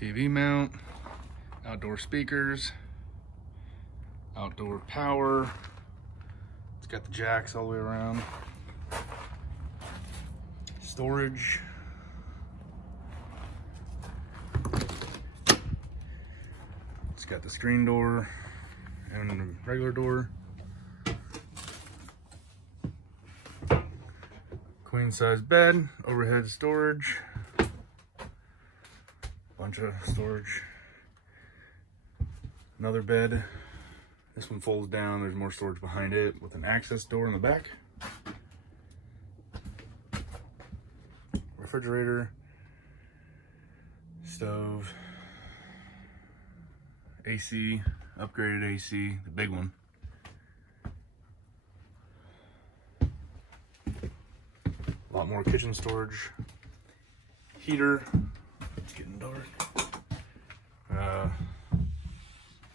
TV mount, outdoor speakers, outdoor power. It's got the jacks all the way around. Storage. It's got the screen door and the regular door. Queen size bed, overhead storage, bunch of storage. Another bed. This one folds down. There's more storage behind it with an access door in the back. Refrigerator, stove, AC, upgraded AC, the big one. A lot more kitchen storage, heater, it's getting dark,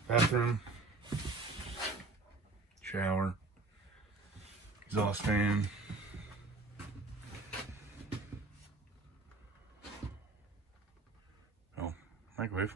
bathroom, shower, exhaust fan, microwave.